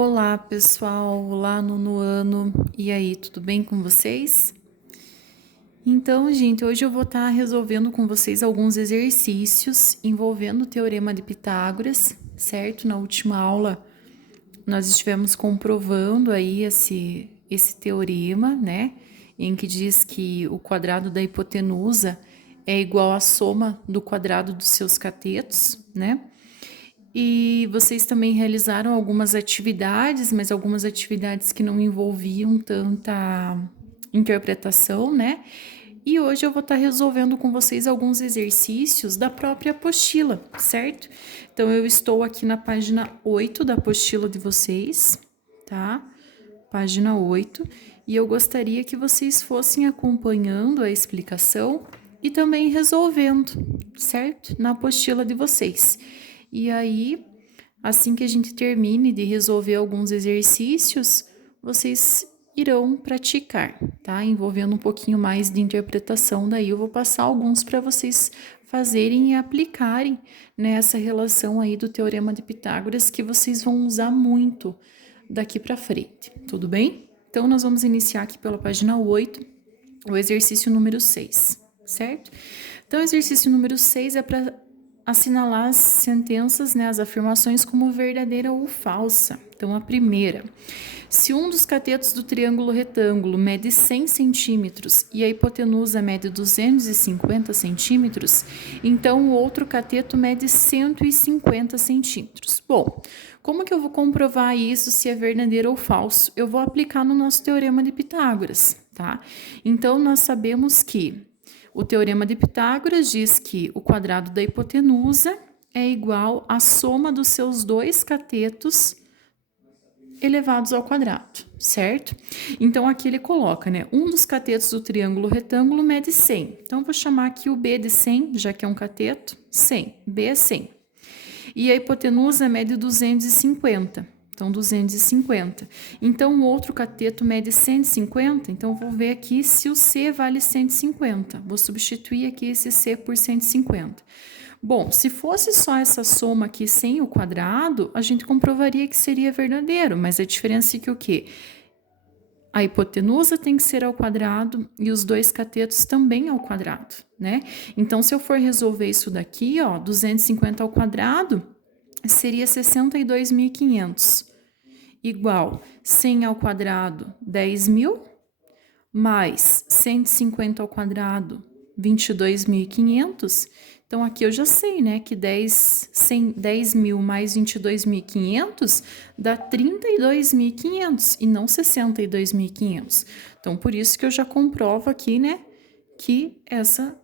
Olá, pessoal! Olá, nono ano! E aí, tudo bem com vocês? Então, gente, hoje eu vou estar resolvendo com vocês alguns exercícios envolvendo o Teorema de Pitágoras, certo? Na última aula, nós estivemos comprovando aí esse teorema, né? Em que diz que o quadrado da hipotenusa é igual à soma do quadrado dos seus catetos, né? E vocês também realizaram algumas atividades, mas algumas atividades que não envolviam tanta interpretação, né? E hoje eu vou estar resolvendo com vocês alguns exercícios da própria apostila, certo? Então eu estou aqui na página 8 da apostila de vocês, tá? Página 8, e eu gostaria que vocês fossem acompanhando a explicação e também resolvendo, certo? Na apostila de vocês. E aí, assim que a gente termine de resolver alguns exercícios, vocês irão praticar, tá? Envolvendo um pouquinho mais de interpretação, daí eu vou passar alguns para vocês fazerem e aplicarem nessa relação aí do Teorema de Pitágoras que vocês vão usar muito daqui para frente, tudo bem? Então, nós vamos iniciar aqui pela página 8, o exercício número 6, certo? Então, o exercício número 6 é para assinalar as sentenças, né, as afirmações como verdadeira ou falsa. Então, a primeira: se um dos catetos do triângulo retângulo mede 100 centímetros e a hipotenusa mede 250 centímetros, então o outro cateto mede 150 centímetros. Bom, como que eu vou comprovar isso, se é verdadeiro ou falso? Eu vou aplicar no nosso teorema de Pitágoras, tá? Então, nós sabemos que o teorema de Pitágoras diz que o quadrado da hipotenusa é igual à soma dos seus dois catetos elevados ao quadrado, certo? Então, aqui ele coloca, né? Um dos catetos do triângulo retângulo mede 100. Então, eu vou chamar aqui o B de 100, já que é um cateto, 100. B é 100. E a hipotenusa mede 250. Então, 250. Então, o outro cateto mede 150. Então, vou ver aqui se o C vale 150. Vou substituir aqui esse C por 150. Bom, se fosse só essa soma aqui sem o quadrado, a gente comprovaria que seria verdadeiro, mas a diferença é que o quê? A hipotenusa tem que ser ao quadrado e os dois catetos também ao quadrado, né? Então, se eu for resolver isso daqui, ó, 250 ao quadrado seria 62.500, igual 100 ao quadrado, 10.000, mais 150 ao quadrado, 22.500. Então, aqui eu já sei, né, que 10.000 mais 22.500 dá 32.500 e não 62.500. Então, por isso que eu já comprovo aqui, né, que essa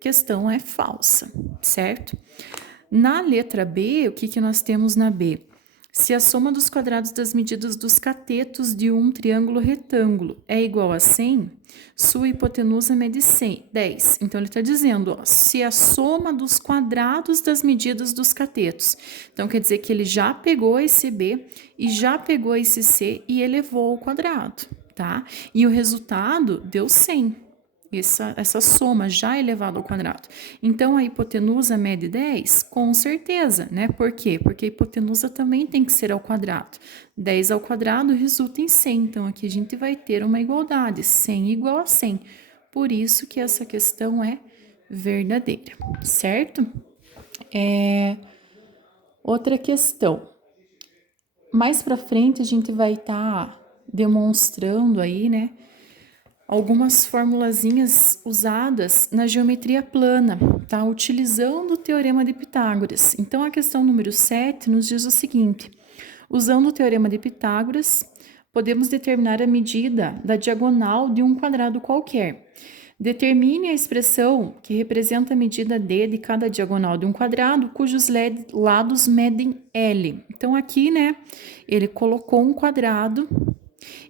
questão é falsa, certo? Na letra B, o que nós temos na B? Se a soma dos quadrados das medidas dos catetos de um triângulo retângulo é igual a 100, sua hipotenusa mede 10. Então, ele está dizendo, ó, se a soma dos quadrados das medidas dos catetos. Então, quer dizer que ele já pegou esse B e já pegou esse C e elevou ao quadrado, tá? E o resultado deu 100. Essa soma já elevada ao quadrado. Então, a hipotenusa mede 10? Com certeza, né? Por quê? Porque a hipotenusa também tem que ser ao quadrado. 10 ao quadrado resulta em 100. Então, aqui a gente vai ter uma igualdade. 100 igual a 100. Por isso que essa questão é verdadeira, certo? Outra questão. Mais para frente, a gente vai estar demonstrando aí, né, algumas formulazinhas usadas na geometria plana, tá? Utilizando o teorema de Pitágoras. Então, a questão número 7 nos diz o seguinte: usando o teorema de Pitágoras, podemos determinar a medida da diagonal de um quadrado qualquer. Determine a expressão que representa a medida D de cada diagonal de um quadrado, cujos lados medem L. Então, aqui, né, ele colocou um quadrado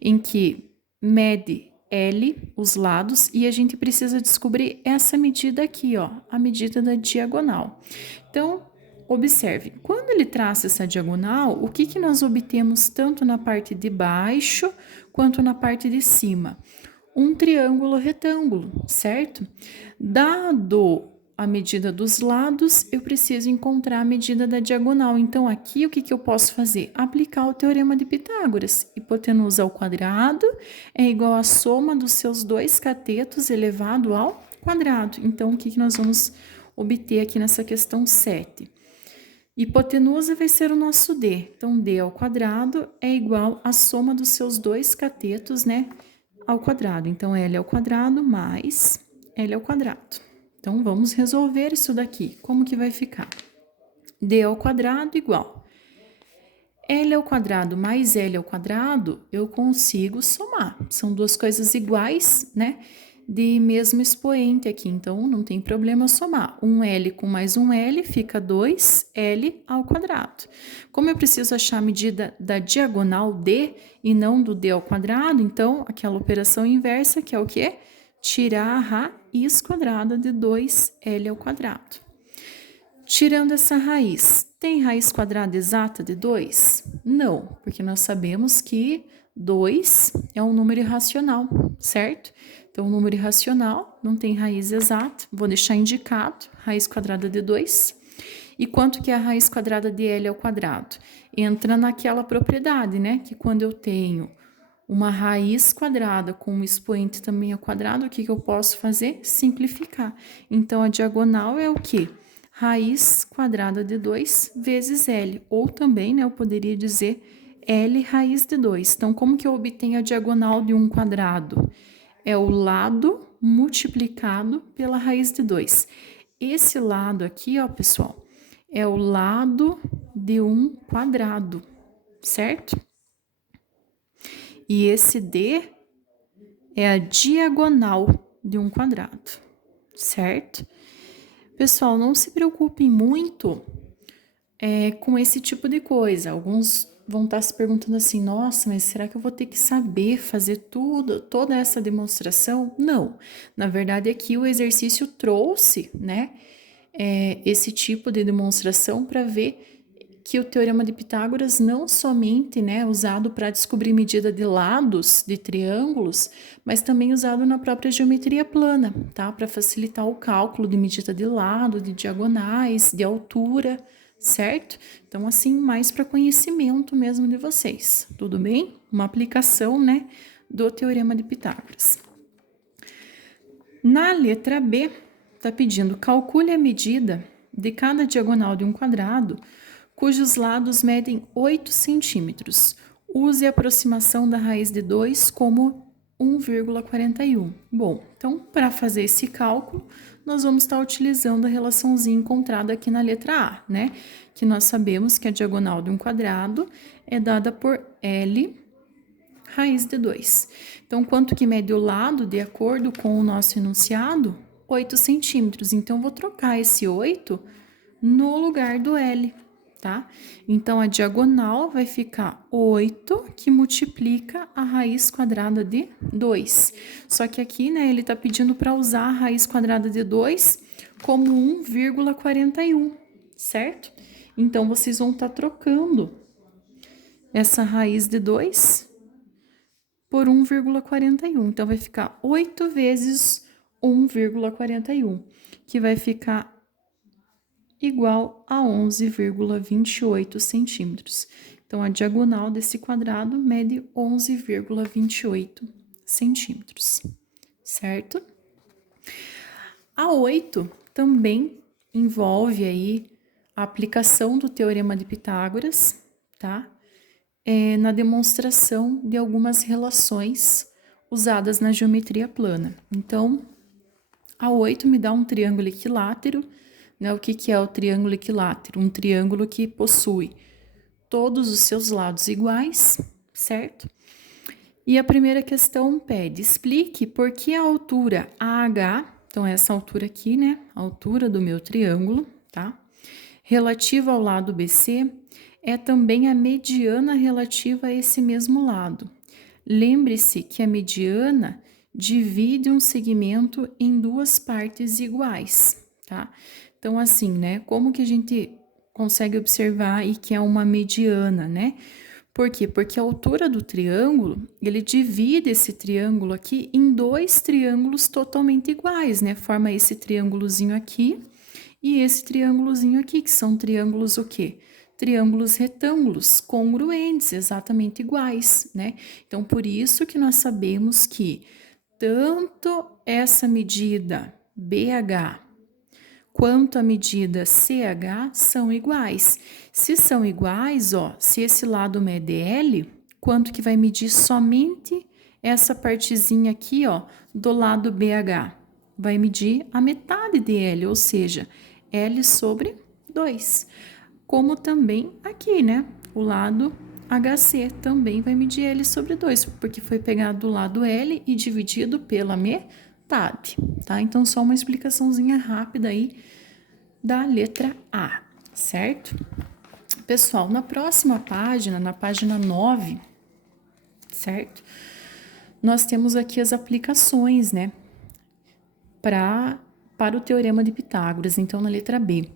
em que mede L, os lados, e a gente precisa descobrir essa medida aqui, ó, a medida da diagonal. Então, observe, quando ele traça essa diagonal, o que nós obtemos tanto na parte de baixo quanto na parte de cima? Um triângulo retângulo, certo? Dado a medida dos lados, eu preciso encontrar a medida da diagonal. Então, aqui, o que eu posso fazer? Aplicar o teorema de Pitágoras. Hipotenusa ao quadrado é igual à soma dos seus dois catetos elevado ao quadrado. Então, o que nós vamos obter aqui nessa questão 7? Hipotenusa vai ser o nosso D. Então, D ao quadrado é igual à soma dos seus dois catetos, né, ao quadrado. Então, L ao quadrado mais L ao quadrado. Então, vamos resolver isso daqui. Como que vai ficar? D ao quadrado igual L ao quadrado mais L ao quadrado, eu consigo somar. São duas coisas iguais, né? De mesmo expoente aqui, então não tem problema somar. Um L com mais um L fica 2L ao quadrado. Como eu preciso achar a medida da diagonal D e não do D ao quadrado, então aquela operação inversa que é o quê? Tirar a raiz quadrada de 2L ao quadrado. Tirando essa raiz, tem raiz quadrada exata de 2? Não, porque nós sabemos que 2 é um número irracional, certo? Então, o número irracional não tem raiz exata, vou deixar indicado, raiz quadrada de 2. E quanto que é a raiz quadrada de L ao quadrado? Entra naquela propriedade, né? Que quando eu tenho uma raiz quadrada com um expoente também ao quadrado, o que eu posso fazer? Simplificar. Então, a diagonal é o quê? Raiz quadrada de 2 vezes L. Ou também, né, eu poderia dizer L raiz de 2. Então, como que eu obtenho a diagonal de um quadrado? É o lado multiplicado pela raiz de 2. Esse lado aqui, ó, pessoal, é o lado de um quadrado, certo? E esse D é a diagonal de um quadrado, certo? Pessoal, não se preocupem muito com esse tipo de coisa. Alguns vão estar se perguntando assim, nossa, mas será que eu vou ter que saber fazer toda essa demonstração? Não, na verdade aqui o exercício trouxe, né, esse tipo de demonstração para ver que o teorema de Pitágoras não somente, né, usado para descobrir medida de lados de triângulos, mas também usado na própria geometria plana, tá? Para facilitar o cálculo de medida de lado, de diagonais, de altura, certo? Então, assim, mais para conhecimento mesmo de vocês, tudo bem? Uma aplicação, né, do teorema de Pitágoras. Na letra B, está pedindo calcule a medida de cada diagonal de um quadrado cujos lados medem 8 centímetros. Use a aproximação da raiz de 2 como 1,41. Bom, então, para fazer esse cálculo, nós vamos estar utilizando a relaçãozinha encontrada aqui na letra A, né? Que nós sabemos que a diagonal de um quadrado é dada por L raiz de 2. Então, quanto que mede o lado de acordo com o nosso enunciado? 8 centímetros. Então, vou trocar esse 8 no lugar do L. Tá? Então, a diagonal vai ficar 8, que multiplica a raiz quadrada de 2. Só que aqui, né, ele tá pedindo para usar a raiz quadrada de 2 como 1,41, certo? Então, vocês vão estar trocando essa raiz de 2 por 1,41. Então, vai ficar 8 vezes 1,41, que vai ficar igual a 11,28 centímetros. Então, a diagonal desse quadrado mede 11,28 centímetros, certo? A 8 também envolve aí a aplicação do teorema de Pitágoras, tá? Na demonstração de algumas relações usadas na geometria plana. Então, a 8 me dá um triângulo equilátero. O que é o triângulo equilátero? Um triângulo que possui todos os seus lados iguais, certo? E a primeira questão pede, explique por que a altura AH, então essa altura aqui, né? A altura do meu triângulo, tá? Relativa ao lado BC, é também a mediana relativa a esse mesmo lado. Lembre-se que a mediana divide um segmento em duas partes iguais, tá? Então, assim, né? Como que a gente consegue observar e que é uma mediana, né? Por quê? Porque a altura do triângulo, ele divide esse triângulo aqui em dois triângulos totalmente iguais, né? Forma esse triângulozinho aqui e esse triângulozinho aqui, que são triângulos o quê? Triângulos retângulos congruentes, exatamente iguais, né? Então, por isso que nós sabemos que tanto essa medida BH quanto a medida CH são iguais. Se são iguais, ó, se esse lado mede L, quanto que vai medir somente essa partezinha aqui, ó, do lado BH? Vai medir a metade de L, ou seja, L sobre 2. Como também aqui, né? O lado HC também vai medir L sobre 2, porque foi pegado do lado L e dividido pela metade, tá? Então, só uma explicaçãozinha rápida aí da letra A, certo? Pessoal, na próxima página, na página 9, certo? Nós temos aqui as aplicações, né? Para o Teorema de Pitágoras. Então, na letra B,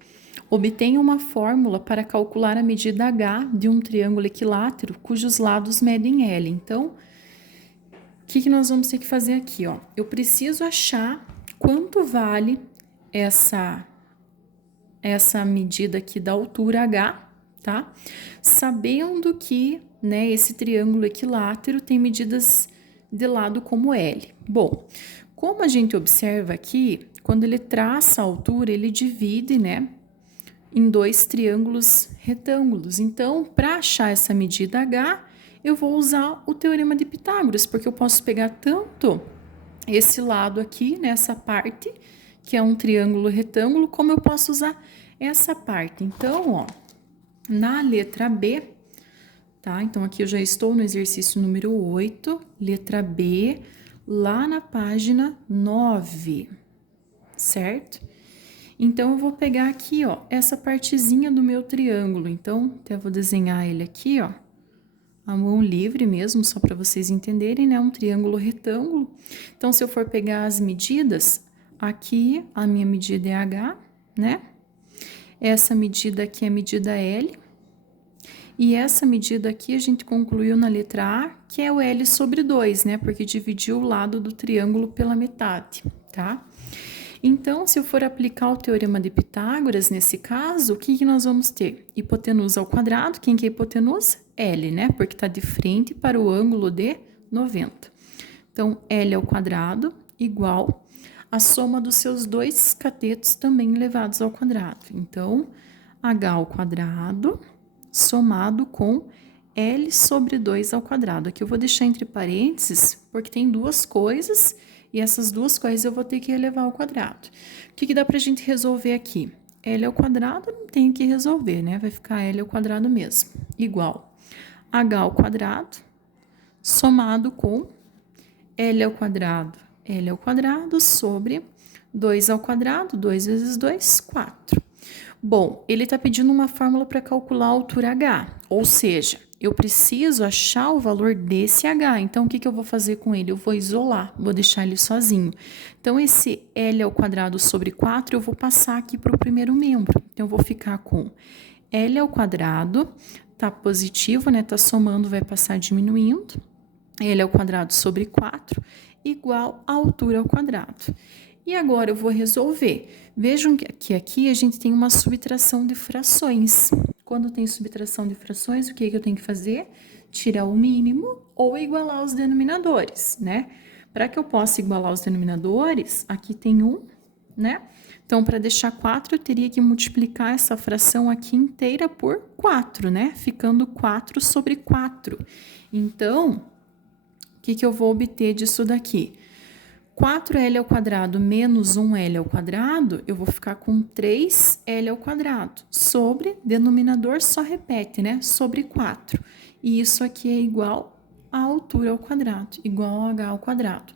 obtenha uma fórmula para calcular a medida H de um triângulo equilátero cujos lados medem L. Então, o que nós vamos ter que fazer aqui, ó? Eu preciso achar quanto vale essa medida aqui da altura H, tá? Sabendo que, né, esse triângulo equilátero tem medidas de lado como L. Bom, como a gente observa aqui, quando ele traça a altura, ele divide, né, em dois triângulos retângulos. Então, para achar essa medida H, eu vou usar o Teorema de Pitágoras, porque eu posso pegar tanto esse lado aqui, nessa parte, que é um triângulo retângulo, como eu posso usar essa parte. Então, ó, na letra B, tá? Então, aqui eu já estou no exercício número 8, letra B, lá na página 9, certo? Então, eu vou pegar aqui, ó, essa partezinha do meu triângulo. Então, até vou desenhar ele aqui, ó, a mão livre mesmo, só para vocês entenderem, né? Um triângulo retângulo. Então, se eu for pegar as medidas, aqui a minha medida é H, né? Essa medida aqui é a medida L. E essa medida aqui a gente concluiu na letra A, que é o L sobre 2, né? Porque dividiu o lado do triângulo pela metade, tá? Então, se eu for aplicar o Teorema de Pitágoras, nesse caso, o que nós vamos ter? Hipotenusa ao quadrado. Quem que é hipotenusa? L, né? Porque está de frente para o ângulo de 90. Então, L ao quadrado igual a soma dos seus dois catetos também elevados ao quadrado. Então, H ao quadrado somado com L sobre 2 ao quadrado. Aqui eu vou deixar entre parênteses, porque tem duas coisas, e essas duas coisas eu vou ter que elevar ao quadrado. O que dá pra gente resolver aqui? L ao quadrado não tem que resolver, né? Vai ficar L ao quadrado mesmo. Igual H ao quadrado somado com L ao quadrado sobre 2 ao quadrado, 2 vezes 2, 4. Bom, ele está pedindo uma fórmula para calcular a altura H, ou seja, eu preciso achar o valor desse H. Então, o que eu vou fazer com ele? Eu vou isolar, vou deixar ele sozinho. Então, esse L ao quadrado sobre 4, eu vou passar aqui para o primeiro membro. Então, eu vou ficar com L ao quadrado, tá positivo, né? Tá somando, vai passar diminuindo. L ao quadrado sobre 4, igual a altura ao quadrado. E agora eu vou resolver. Vejam que aqui a gente tem uma subtração de frações. Quando tem subtração de frações, o que eu tenho que fazer? Tirar o mínimo ou igualar os denominadores, né? Para que eu possa igualar os denominadores, aqui tem 1, né? Então, para deixar 4, eu teria que multiplicar essa fração aqui inteira por 4, né? Ficando 4 sobre 4. Então, o que eu vou obter disso daqui? 4L ao quadrado menos 1L ao quadrado, eu vou ficar com 3L ao quadrado. Sobre, denominador só repete, né? Sobre 4. E isso aqui é igual a altura ao quadrado, igual a H ao quadrado.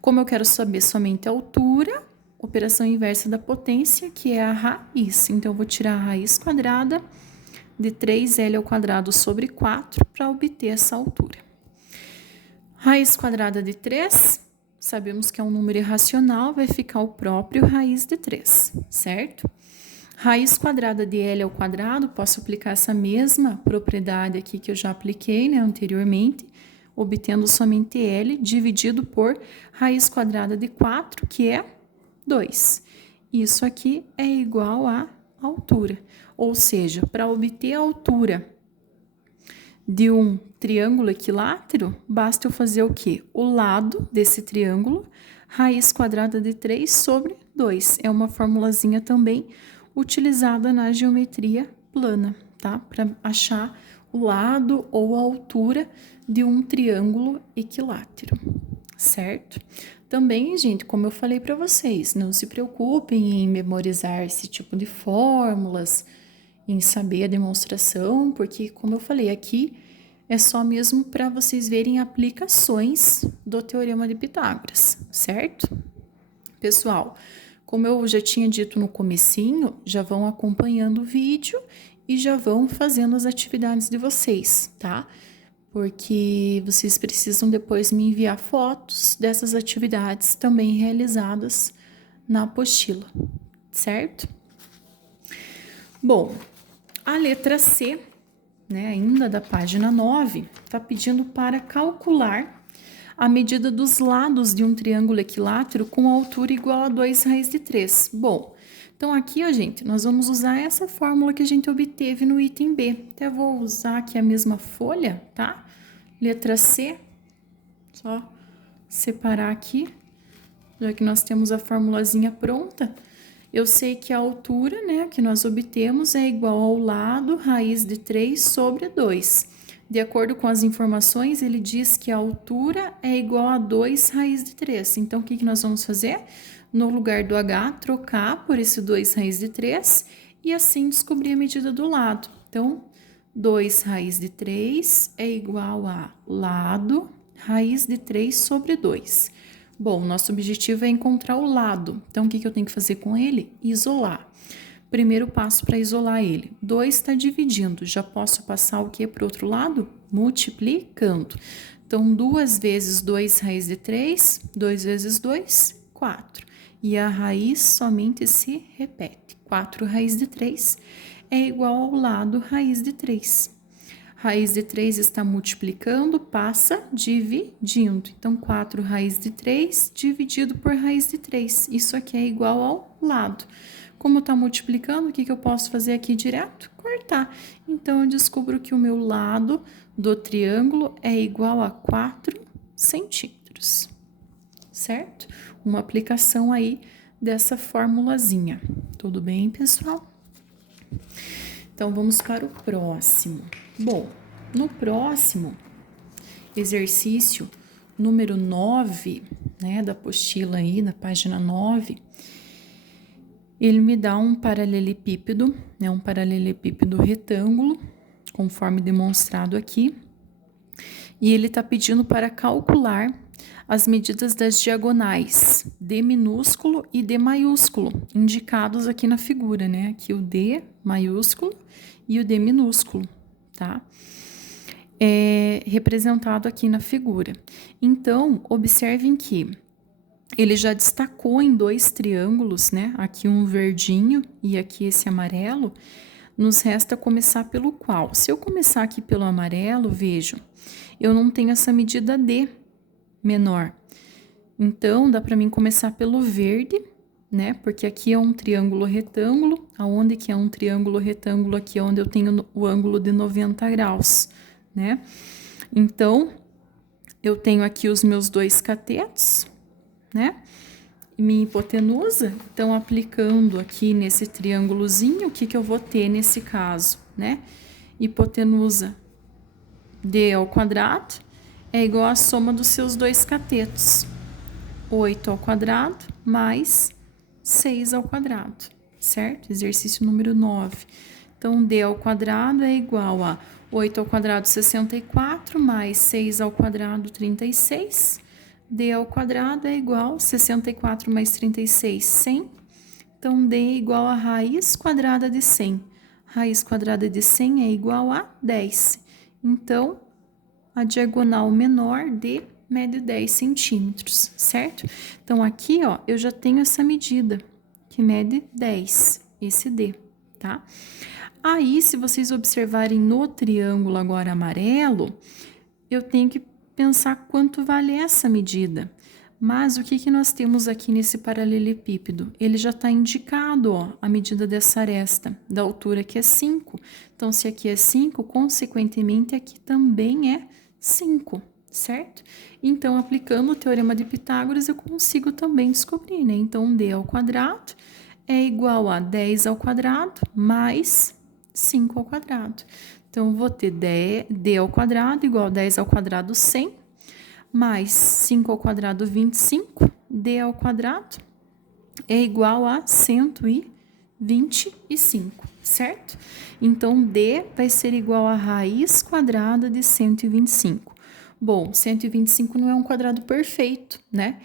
Como eu quero saber somente a altura, operação inversa da potência, que é a raiz. Então, eu vou tirar a raiz quadrada de 3L ao quadrado sobre 4 para obter essa altura. Raiz quadrada de 3... sabemos que é um número irracional, vai ficar o próprio raiz de 3, certo? Raiz quadrada de L ao quadrado, posso aplicar essa mesma propriedade aqui que eu já apliquei, né, anteriormente, obtendo somente L dividido por raiz quadrada de 4, que é 2. Isso aqui é igual à altura. Ou seja, para obter a altura de um triângulo equilátero, basta eu fazer o quê? O lado desse triângulo, raiz quadrada de 3 sobre 2. É uma formulazinha também utilizada na geometria plana, tá? Para achar o lado ou a altura de um triângulo equilátero, certo? Também, gente, como eu falei para vocês, não se preocupem em memorizar esse tipo de fórmulas, em saber a demonstração, porque, como eu falei, aqui é só mesmo para vocês verem aplicações do Teorema de Pitágoras, certo? Pessoal, como eu já tinha dito no comecinho, já vão acompanhando o vídeo e já vão fazendo as atividades de vocês, tá? Porque vocês precisam depois me enviar fotos dessas atividades também realizadas na apostila, certo? Bom, a letra C, né, ainda da página 9, está pedindo para calcular a medida dos lados de um triângulo equilátero com altura igual a 2 raiz de 3. Bom, então aqui, ó, gente, nós vamos usar essa fórmula que a gente obteve no item B. Até vou usar aqui a mesma folha, tá? Letra C, só separar aqui, já que nós temos a formulazinha pronta. Eu sei que a altura, né, que nós obtemos é igual ao lado raiz de 3 sobre 2. De acordo com as informações, ele diz que a altura é igual a 2 raiz de 3. Então, o que nós vamos fazer? No lugar do H, trocar por esse 2 raiz de 3 e assim descobrir a medida do lado. Então, 2 raiz de 3 é igual a lado raiz de 3 sobre 2. Bom, nosso objetivo é encontrar o lado. Então, o que eu tenho que fazer com ele? Isolar. Primeiro passo para isolar ele. 2 está dividindo. Já posso passar o que para o outro lado? Multiplicando. Então, 2 vezes 2 raiz de 3, 2 vezes 2, 4. E a raiz somente se repete. 4 raiz de 3 é igual ao lado raiz de 3. Raiz de 3 está multiplicando, passa dividindo. Então, 4 raiz de 3 dividido por raiz de 3. Isso aqui é igual ao lado. Como está multiplicando, o que eu posso fazer aqui direto? Cortar. Então, eu descubro que o meu lado do triângulo é igual a 4 centímetros. Certo? Uma aplicação aí dessa formulazinha. Tudo bem, pessoal? Então, vamos para o próximo. Bom, no próximo exercício, número 9, né, da apostila aí, na página 9, ele me dá um paralelepípedo, né, um paralelepípedo retângulo, conforme demonstrado aqui, e ele está pedindo para calcular as medidas das diagonais D minúsculo e D maiúsculo, indicados aqui na figura, né, aqui o D maiúsculo e o D minúsculo, tá? É representado aqui na figura. Então, observem que ele já destacou em 2 triângulos, né? Aqui um verdinho e aqui esse amarelo. Nos resta começar pelo qual? Se eu começar aqui pelo amarelo, vejam, eu não tenho essa medida D menor. Então, dá para mim começar pelo verde, né? Porque aqui é um triângulo retângulo. Aonde que é um triângulo retângulo? Aqui é onde eu tenho o ângulo de 90 graus, né? Então, eu tenho aqui os meus 2 catetos, né? E minha hipotenusa. Então, aplicando aqui nesse triângulozinho, o que eu vou ter nesse caso, né? Hipotenusa D ao quadrado é igual à soma dos seus 2 catetos. 8 ao quadrado mais 6 ao quadrado, certo? Exercício número 9. Então, D ao quadrado é igual a 8 ao quadrado, 64, mais 6 ao quadrado, 36. D ao quadrado é igual a 64 mais 36, 100. Então, D é igual a raiz quadrada de 100. Raiz quadrada de 100 é igual a 10. Então, a diagonal menor D mede 10 centímetros, certo? Então, aqui, ó, eu já tenho essa medida, que mede 10, esse D, tá? Aí, se vocês observarem no triângulo agora amarelo, eu tenho que pensar quanto vale essa medida. Mas o que nós temos aqui nesse paralelepípedo? Ele já está indicado, ó, a medida dessa aresta, da altura que é 5. Então, se aqui é 5, consequentemente, aqui também é 5, certo? Então, aplicando o teorema de Pitágoras, eu consigo também descobrir, né? Então, d ao quadrado é igual a 10 ao quadrado mais 5 ao quadrado. Então, eu vou ter d ao quadrado igual a 10 ao quadrado, 100, mais 5 ao quadrado, 25, d ao quadrado é igual a 125, certo? Então, d vai ser igual a raiz quadrada de 125. Bom, 125 não é um quadrado perfeito, né?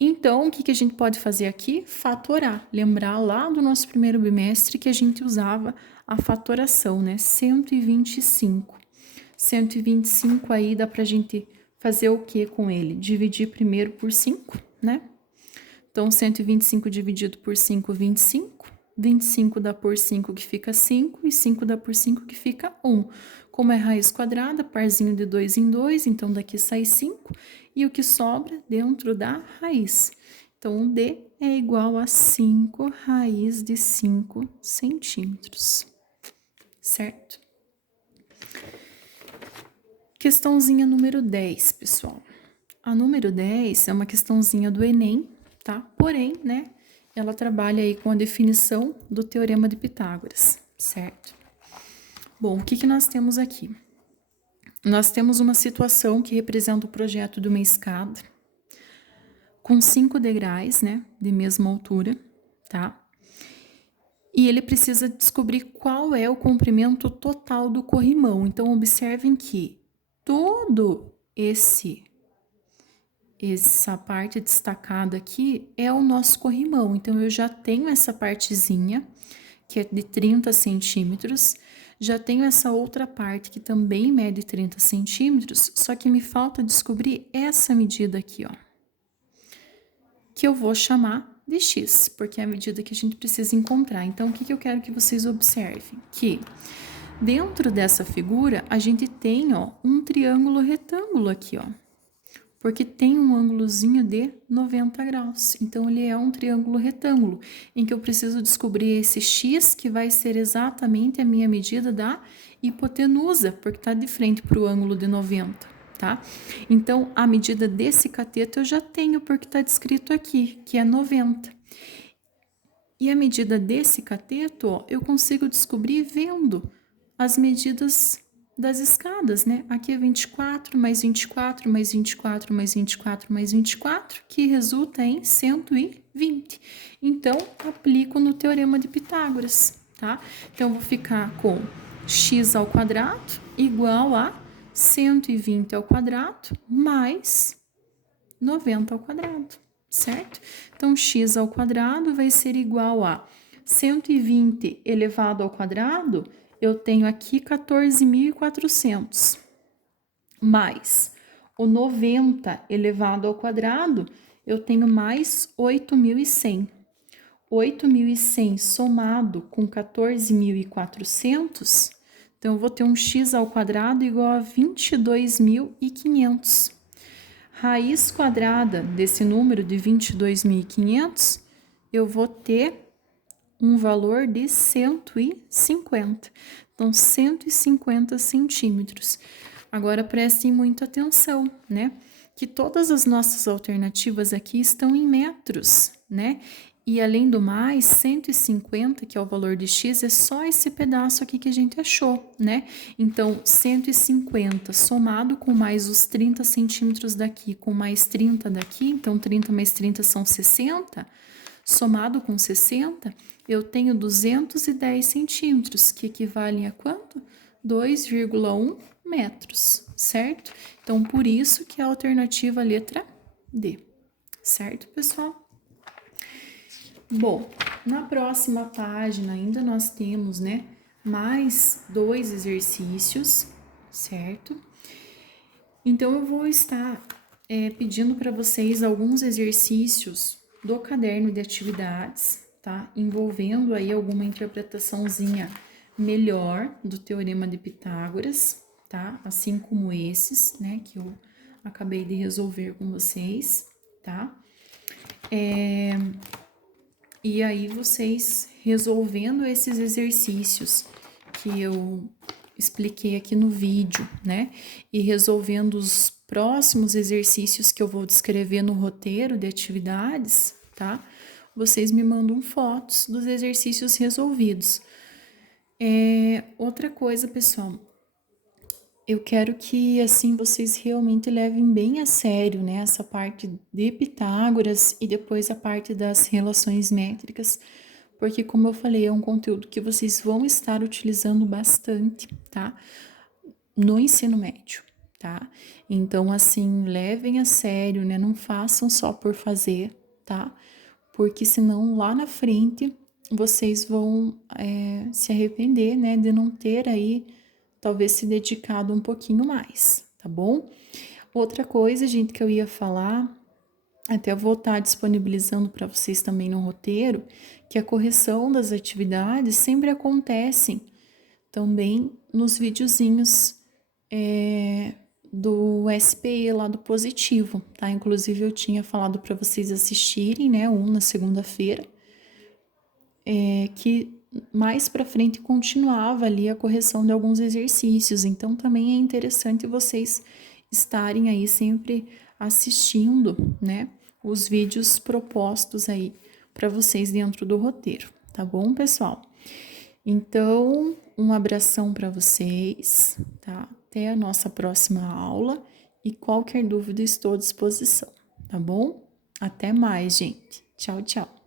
Então, o que a gente pode fazer aqui? Fatorar. Lembrar lá do nosso primeiro bimestre que a gente usava a fatoração, né? 125. 125 aí dá pra gente fazer o que com ele? Dividir primeiro por 5, né? Então, 125 dividido por 5, 25. 25 dá por 5 que fica 5 e 5 dá por 5 que fica 1. Como é raiz quadrada, parzinho de 2 em 2, então daqui sai 5 e o que sobra dentro da raiz. Então, o D é igual a 5 raiz de 5 centímetros, certo? Questãozinha número 10, pessoal. A número 10 é uma questãozinha do Enem, tá? Porém, né, ela trabalha aí com a definição do Teorema de Pitágoras, certo? Bom, o que nós temos aqui? Nós temos uma situação que representa o projeto de uma escada com 5 degraus, né, de mesma altura, tá? E ele precisa descobrir qual é o comprimento total do corrimão. Então, observem que todo essa parte destacada aqui é o nosso corrimão. Então, eu já tenho essa partezinha, que é de 30 centímetros, já tenho essa outra parte que também mede 30 centímetros, só que me falta descobrir essa medida aqui, ó, que eu vou chamar de x, porque é a medida que a gente precisa encontrar. Então, o que eu quero que vocês observem? Que dentro dessa figura, a gente tem, ó, um triângulo retângulo aqui, ó, porque tem um ângulozinho de 90 graus. Então, ele é um triângulo retângulo, em que eu preciso descobrir esse x, que vai ser exatamente a minha medida da hipotenusa, porque está de frente para o ângulo de 90, tá? Então, a medida desse cateto eu já tenho, porque está descrito aqui, que é 90. E a medida desse cateto, ó, eu consigo descobrir vendo as medidas das escadas, né? Aqui é 24, mais 24, mais 24, mais 24, mais 24, que resulta em 120. Então, aplico no Teorema de Pitágoras, tá? Então, eu vou ficar com x ao quadrado igual a 120 ao quadrado mais 90 ao quadrado, certo? Então, x ao quadrado vai ser igual a 120 elevado ao quadrado, eu tenho aqui 14.400, mais o 90 elevado ao quadrado, eu tenho mais 8.100. 8.100 somado com 14.400, então eu vou ter um x ao quadrado igual a 22.500. Raiz quadrada desse número de 22.500, eu vou ter um valor de 150. Então, 150 centímetros. Agora, prestem muita atenção, né? Que todas as nossas alternativas aqui estão em metros, né? E, além do mais, 150, que é o valor de x, é só esse pedaço aqui que a gente achou, né? Então, 150 somado com mais os 30 centímetros daqui, com mais 30 daqui, então 30 mais 30 são 60, somado com 60, eu tenho 210 centímetros, que equivalem a quanto? 2,1 metros, certo? Então, por isso que é a alternativa letra D, certo, pessoal? Bom, na próxima página ainda nós temos, né, mais 2 exercícios, certo? Então, eu vou estar pedindo para vocês alguns exercícios do caderno de atividades, tá? Envolvendo aí alguma interpretaçãozinha melhor do Teorema de Pitágoras, tá? Assim como esses, né, que eu acabei de resolver com vocês, tá? E aí vocês resolvendo esses exercícios que eu expliquei aqui no vídeo, né? E resolvendo os próximos exercícios que eu vou descrever no roteiro de atividades, tá? Vocês me mandam fotos dos exercícios resolvidos. Outra coisa, pessoal, eu quero que assim vocês realmente levem bem a sério, né, essa parte de Pitágoras e depois a parte das relações métricas, porque como eu falei, é um conteúdo que vocês vão estar utilizando bastante, tá? No ensino médio, tá? Então, assim, levem a sério, né? Não façam só por fazer, tá? Porque senão lá na frente vocês vão se arrepender, né? De não ter aí talvez se dedicado um pouquinho mais, tá bom? Outra coisa, gente, que eu ia falar, até eu vou estar disponibilizando para vocês também no roteiro, que a correção das atividades sempre acontecem também nos videozinhos do SPE lá do Positivo, tá? Inclusive eu tinha falado para vocês assistirem, né, na segunda-feira, que mais para frente continuava ali a correção de alguns exercícios, então também é interessante vocês estarem aí sempre assistindo, né, os vídeos propostos aí para vocês dentro do roteiro, tá bom, pessoal? Então, um abração para vocês, tá? Até a nossa próxima aula e qualquer dúvida estou à disposição, tá bom? Até mais, gente. Tchau, tchau.